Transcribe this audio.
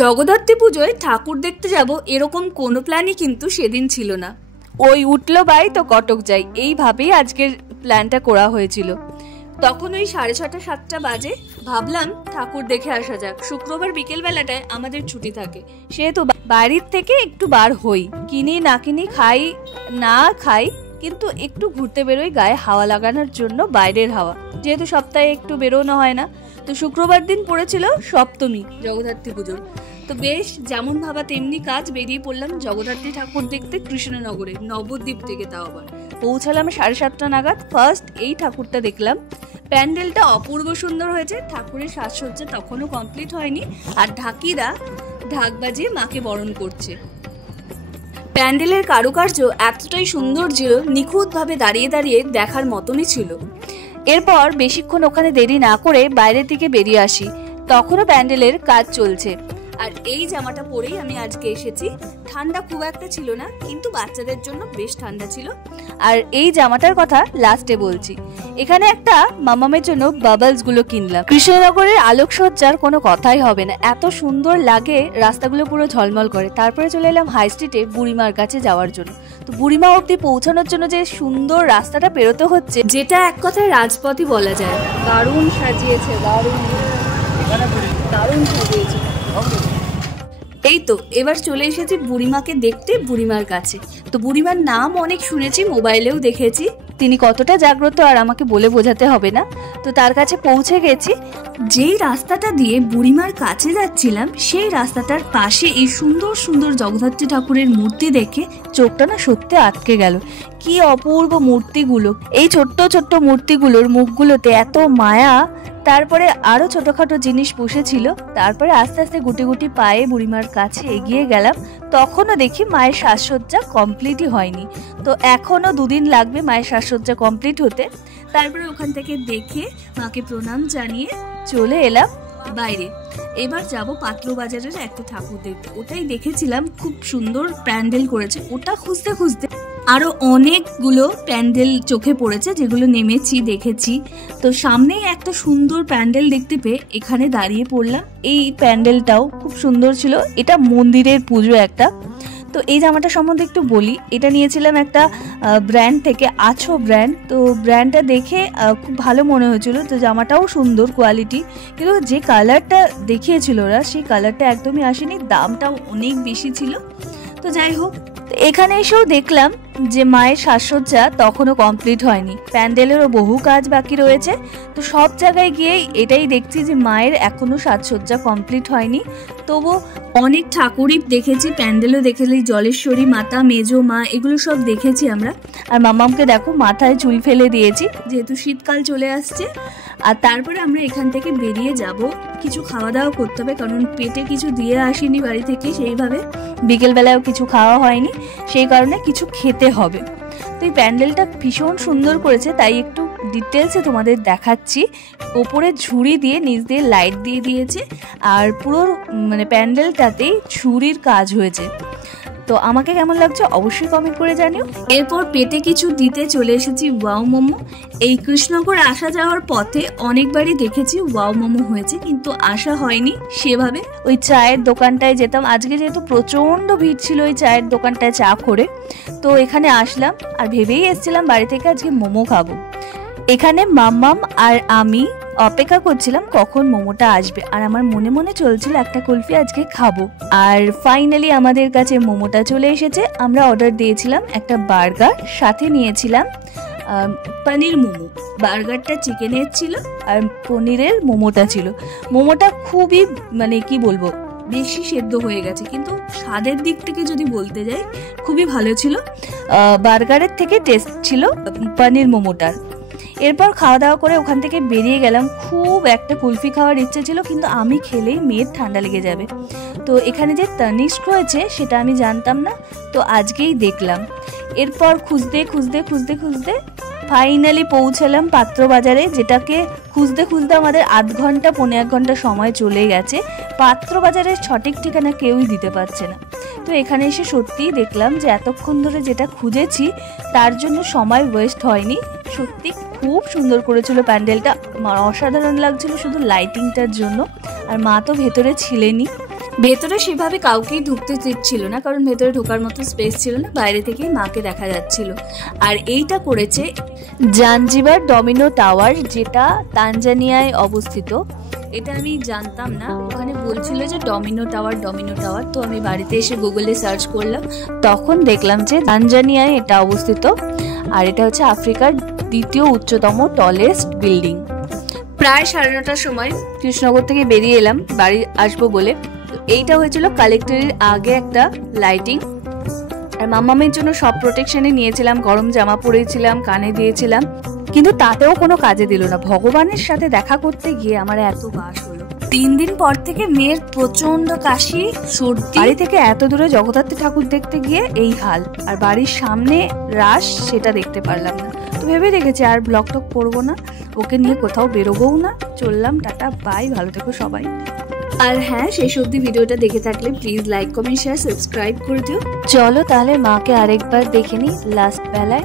জগদ্ধাত্রী পুজোয় ঠাকুর দেখতে যাব এরকম কোনো প্ল্যানই কিন্তু সেদিন ছিল না। ওই উঠলো বাই তো কটক যাই, এইভাবেই আজকের প্ল্যানটা করা হয়েছিল। তখন ওই 6:30 7টা বাজে। ভাবলাম ঠাকুর দেখে আসা যাক। শুক্রবার বিকেল বেলাটায় আমাদের ছুটি থাকে, সেহেতু বাড়ির থেকে একটু বার হই, কিনি না কিনি খাই না খাই, কিন্তু একটু ঘুরতে বেরোই গায়ে হাওয়া লাগানোর জন্য, বাইরের হাওয়া, যেহেতু সপ্তাহে একটু বেরোনো হয় না। তো শুক্রবার দিন পড়েছিল সপ্তমী জগদ্ধাত্রী পুজোর। তো বেশ যেমন ভাবা তেমনি কাজ, বেরিয়ে পড়লাম জগদ্ধাত্রী ঠাকুর দেখতে কৃষ্ণনগরে, নবদ্বীপ থেকে। তাও আবার পৌঁছালাম 7:30 নাগাদ। ফার্স্ট এই ঠাকুরটা দেখলাম। প্যান্ডেলটা অপূর্ব সুন্দর হয়েছে, ঠাকুরের সাজসজ্জা তখনও কমপ্লিট হয়নি, আর ঢাকিরা ঢাক বাজিয়ে মাকে বরণ করছে। প্যান্ডেলের কারুকার্য এতটাই সুন্দর ছিল, নিখুঁতভাবে দাঁড়িয়ে দাঁড়িয়ে দেখার মতনই ছিল। এরপর বেশিক্ষণ ওখানে দেরি না করে বাইরের দিকে বেরিয়ে আসি। তখনও প্যান্ডেলের কাজ চলছে। আর এই জামাটা পরেই আমি আজকে এসেছি। ঠান্ডা খুব একটা ছিল না, কিন্তু বাচ্চাদের জন্য বেশ ঠান্ডা ছিল। আর এই জামাটার কথা লাস্টে বলছি। এখানে একটা মামামের জন্য বাবলস গুলো কিনলাম। কৃষ্ণনগরের আলোকসজ্জার কোনো কথাই হবে না, এত সুন্দর লাগে, রাস্তাগুলো পুরো ঝলমল করে। তারপরে চলে এলাম হাই স্ট্রিটে বুড়িমার কাছে যাওয়ার জন্য। তো বুড়িমা অব্দি পৌঁছানোর জন্য যে সুন্দর রাস্তাটা পেরোতে হচ্ছে, যেটা এক কথায় রাজপথই বলা যায়। দারুণ সাজিয়েছে, দারুণ সাজিয়েছে। এই তো এবার চলে এসেছি বুড়িমাকে দেখতে, বুড়িমার কাছে। তো বুড়িমার নাম অনেক শুনেছি, মোবাইলেও দেখেছি। তিনি কতটা জাগ্রত আর আমাকে বলে বোঝাতে হবে না। তো তার কাছে পৌঁছে গেছি। যেই রাস্তাটা দিয়ে বুড়িমার কাছে যাচ্ছিলাম, সেই রাস্তাটার পাশে এই সুন্দর সুন্দর জগদ্ধাত্রী ঠাকুরের মূর্তি দেখে চোখটা না সত্যি আটকে গেল। কি অপূর্ব মূর্তিগুলো! এই ছোট্ট ছোট্ট মূর্তিগুলোর মুখগুলোতে এত মায়া। তারপরে আরো ছোটখাটো জিনিস বসেছিল। তারপরে আস্তে আস্তে গুটি গুটি পায়ে বুড়িমার কাছে এগিয়ে গেলাম। তখনও দেখি মায়ের সাজসজ্জা কমপ্লিটই হয়নি। তো এখনো 2 দিন লাগবে মায়ের সাজসজ্জা কমপ্লিট হতে। তারপরে ওখান থেকে দেখে মাকে প্রণাম জানিয়ে চলে এলাম বাইরে। এবার যাব পাত্র বাজারের একটা ঠাকুর দেখতে। ওটাই দেখেছিলাম, খুব সুন্দর প্যান্ডেল করেছে। ওটা খুঁজতে খুঁজতে আরো অনেকগুলো প্যান্ডেল চোখে পড়েছে, যেগুলো নেমেছি দেখেছি। তো সামনেই একটা সুন্দর প্যান্ডেল দেখতে পেয়ে এখানে দাঁড়িয়ে পড়লাম। এই প্যান্ডেলটাও খুব সুন্দর ছিল, এটা মন্দিরের পুজো একটা। তো এই জামাটা সম্বন্ধে একটু বলি। এটা নিয়েছিলাম একটা ব্র্যান্ড থেকে, আছো ব্র্যান্ড। তো ব্র্যান্ডটা দেখে খুব ভালো মনে হয়েছিল। তো জামাটাও সুন্দর কোয়ালিটি, কিন্তু যে কালারটা দেখিয়েছিল ওরা, সেই কালারটা একদমই আসেনি। দামটাও অনেক বেশি ছিল। তো যাই হোক, এখানে এসেও দেখলাম যে মায়ের সাজসজ্জা তখনও কমপ্লিট হয়নি, প্যান্ডেলেরও বহু কাজ বাকি রয়েছে। তো সব জায়গায় গিয়েই এটাই দেখছি যে মায়ের এখনো সাজসজ্জা কমপ্লিট হয়নি। তবু অনেক ঠাকুরই দেখেছি, প্যান্ডেলও দেখেছি, জলেশ্বরী মাতা, মেজো মা, এগুলো সব দেখেছি আমরা। আর মামামকে দেখো মাথায় চুল ফেলে দিয়েছি, যেহেতু শীতকাল চলে আসছে। আর তারপরে আমরা এখান থেকে বেরিয়ে যাব, কিছু খাওয়া দাওয়া করতে হবে, কারণ পেটে কিছু দিয়ে আসিনি বাড়ি থেকে সেইভাবে। বিকেলবেলাও কিছু খাওয়া হয়নি, সেই কারণে কিছু খেতে হবে। তো এই প্যান্ডেলটা ভীষণ সুন্দর করেছে, তাই একটু ডিটেলসে তোমাদের দেখাচ্ছি। ওপরে ঝুড়ি দিয়ে নিচ দিয়ে লাইট দিয়ে দিয়েছে, আর পুরো মানে প্যান্ডেলটাতেই ঝুড়ির কাজ হয়েছে। তো আমাকে কেমন লাগছে অবশ্যই কমেন্ট করে জানিও। এরপর পেটে কিছু দিতে চলে এসেছি ওয়াও মোমো। এই কৃষ্ণনগর আসা যাওয়ার পথে অনেকবারই দেখেছি ওয়াও মোমো হয়েছে, কিন্তু আসা হয়নি সেভাবে। ওই চায়ের দোকানটায় যেতাম, আজকে যেহেতু প্রচণ্ড ভিড় ছিল ওই চায়ের দোকানটায় চা করে, তো এখানে আসলাম। আর ভেবেই এসেছিলাম বাড়ি থেকে আজকে মোমো খাবো। এখানে মাম্মাম আর আমি অপেক্ষা করছিলাম কখন মোমোটা আসবে, আর আমার মনে মনে চলছিল একটা কুলফি আজকে খাবো। আর ফাইনালি আমাদের কাছে মোমোটা চলে এসেছে। আমরা অর্ডার দিয়েছিলাম একটা বার্গার, সাথে নিয়েছিলাম পনির মোমো। বার্গারটা চিকেনের ছিল আর পনিরের মোমোটা ছিল। মোমোটা খুবই মানে কি বলবো, বেশি সেদ্ধ হয়ে গেছে, কিন্তু স্বাদের দিক থেকে যদি বলতে যাই খুবই ভালো ছিল। বার্গারের থেকে টেস্ট ছিল পনির মোমোটার। এরপর খাওয়া দাওয়া করে ওখান থেকে বেরিয়ে গেলাম। খুব একটা কুলফি খাওয়ার ইচ্ছে ছিল, কিন্তু আমি খেলেই মেয়ের ঠান্ডা লেগে যাবে। তো এখানে যে তনিষ্ক হয়েছে সেটা আমি জানতাম না, তো আজকেই দেখলাম। এরপর খুঁজতে খুঁজতে খুঁজতে খুঁজতে ফাইনালি পৌঁছালাম পাত্র বাজারে, যেটাকে খুঁজতে খুঁজতে আমাদের 8 ঘন্টা 1.5 ঘন্টা সময় চলে গেছে। পাত্র বাজারের সঠিক ঠিকানা কেউই দিতে পারছে না। তো এখানে এসে সত্যিই দেখলাম যে এতক্ষণ ধরে যেটা খুঁজেছি তার জন্য সময় ওয়েস্ট হয়নি। সত্যি খুব সুন্দর করেছিল প্যান্ডেলটা, অসাধারণ লাগছিল শুধু লাইটিংটার জন্য। আর মা তো ভেতরে ছিলেনই। ভেতরে সেভাবে কাউকেই ঢুকতে দিচ্ছিল না, কারণ ভেতরে ঢোকার মতো স্পেস ছিল না, বাইরে থেকেই মাকে দেখা যাচ্ছিল। আর এইটা করেছে জাঞ্জিবার ডমিনো টাওয়ার, যেটা তানজানিয়ায় অবস্থিত। এটা আমি জানতাম না, ওখানে বলছিল যে ডমিনো টাওয়ার। তো আমি বাড়িতে এসে গুগলে সার্চ করলাম, তখন দেখলাম যে তানজানিয়ায় এটা অবস্থিত। আর এটা হচ্ছে আফ্রিকার দ্বিতীয় উচ্চতম টলেস্ট বিল্ডিং। প্রায় 9:30টার সময় কৃষ্ণনগর থেকে বেরিয়ে এলাম বাড়ি আসবো বলে। তো এইটা হয়েছিল কালেক্টরের আগে একটা লাইটিং। আর মাম্মামের জন্য সব প্রোটেকশনে নিয়েছিলাম, গরম জামা পরেছিলাম, কানে দিয়েছিলাম, কিন্তু তাতেও কোনো কাজে দিল না। ভগবানের সাথে দেখা করতে গিয়ে আমার এত বাস হলো। 3 দিন পর থেকে মেয়ের প্রচন্ড কাশি, সর্দি। বাড়ি থেকে এত দূরে জগদ্ধাত্রী ঠাকুর দেখতে গিয়ে এই হাল, আর বাড়ির সামনে রাস, সেটা দেখতে পারলাম না। তো ভেবে রেখেছি আর ব্লগ টক করবো না, ওকে নিয়ে কোথাও বেরোবও না। চললাম, টাটা বাই, ভালো থেকো সবাই। আর হ্যাঁ, শেষ অবধি ভিডিওটা দেখে থাকলে please like, comment, share, subscribe করে দিও। চলো তাহলে মাকে আরেকবার দেখে নিই লাস্ট বেলায়।